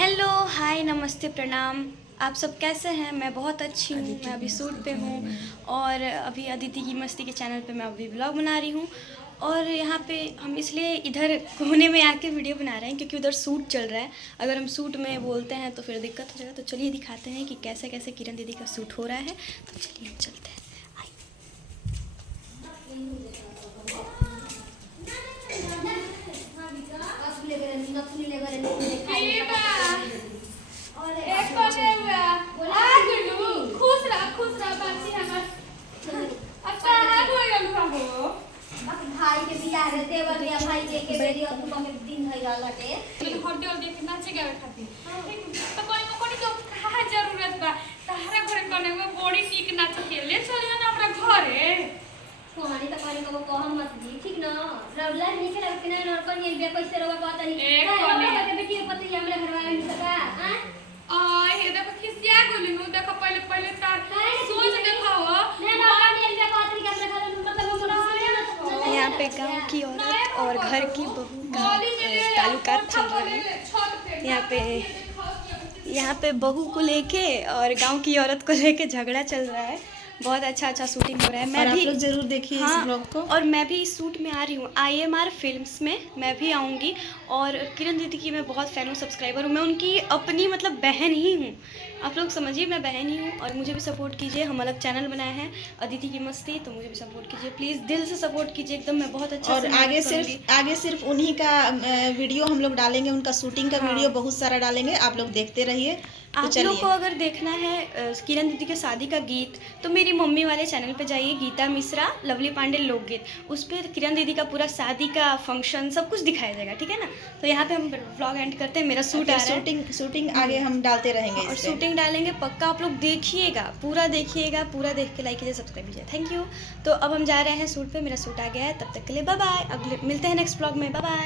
Hello, हाय, नमस्ते, प्रणाम। आप सब कैसे हैं? मैं बहुत अच्छी हूँ। मैं अभी सूट पे हूँ और अभी अदिति की मस्ती के चैनल पे मैं अभी ब्लॉग बना रही हूँ। और यहाँ पे हम इसलिए इधर कोने में आके वीडियो बना रहे हैं क्योंकि उधर सूट चल रहा है। अगर हम सूट में बोलते हैं तो फिर दिक्कत हो जाएगा। तो चलिए दिखाते हैं कि कैसे कैसे किरण दीदी का सूट हो रहा है। तो चलिए हम चलते हैं। भाई के बियाह रे देवर के भाई के बेरी और तुम के दिन भई रहलटे हड्डी हड्डी के नाचे गावे खातिर तो कोनी तो का जरूरत बा तारा घरे कने में बड़ी नीक नाच के ले चलियो ना अपना घरे कहानी तो कहानी को कहम मत दी ठीक ना रौला नहीं के लगत ना और कनी बे पैसे रोवा पता नहीं के बेटी पति हमरे घरवा में सका हां आय हे देखो खिसिया गोलिनु देखो पहले तार सोच देखाओ ना कनी बे पति के हमरा घर मतलब यहाँ पे गांव की औरत और घर की बहू का ताल्लुकात चल रहा है। यहाँ पे बहू को लेके और गांव की औरत को लेके झगड़ा चल रहा है। बहुत अच्छा शूटिंग हो रहा है। मैं भी जरूर देखिए इस ब्लॉग को। और मैं भी इस सूट में आ रही हूँ IMR फिल्म्स में। मैं भी आऊँगी और किरण दीदी की मैं बहुत फ़ैन हूँ, सब्सक्राइबर हूँ। मैं उनकी अपनी मतलब बहन ही हूँ। आप लोग समझिए, मैं बहन ही हूँ और मुझे भी सपोर्ट कीजिए। हम अलग चैनल बनाए हैं अदिति की मस्ती, तो मुझे भी सपोर्ट कीजिए प्लीज़, दिल से सपोर्ट कीजिए एकदम। मैं बहुत अच्छा और आगे सिर्फ उन्हीं का वीडियो हम लोग डालेंगे, उनका शूटिंग का वीडियो बहुत सारा डालेंगे, आप लोग देखते रहिए। आप लोग को अगर देखना है किरण दीदी के शादी का गीत तो मेरी मम्मी वाले चैनल पे जाइए, गीता मिश्रा लवली पांडे लोकगीत। उस पर किरण दीदी का पूरा शादी का फंक्शन सब कुछ दिखाया जाएगा, ठीक है ना। तो यहाँ पे हम व्लॉग एंड करते हैं। मेरा सूट आ रहा है, शूटिंग आगे हम डालते रहेंगे और शूटिंग डालेंगे पक्का। आप लोग देखिएगा, पूरा देखिएगा, पूरा देख के लाइक कीजिए, सब्सक्राइब कीजिए। Thank you. तो अब हम जा रहे हैं सूट पे। मेरा सूट आ गया है। तब तक के लिए बाय बाय। अगले मिलते हैं नेक्स्ट व्लॉग में। Bye bye.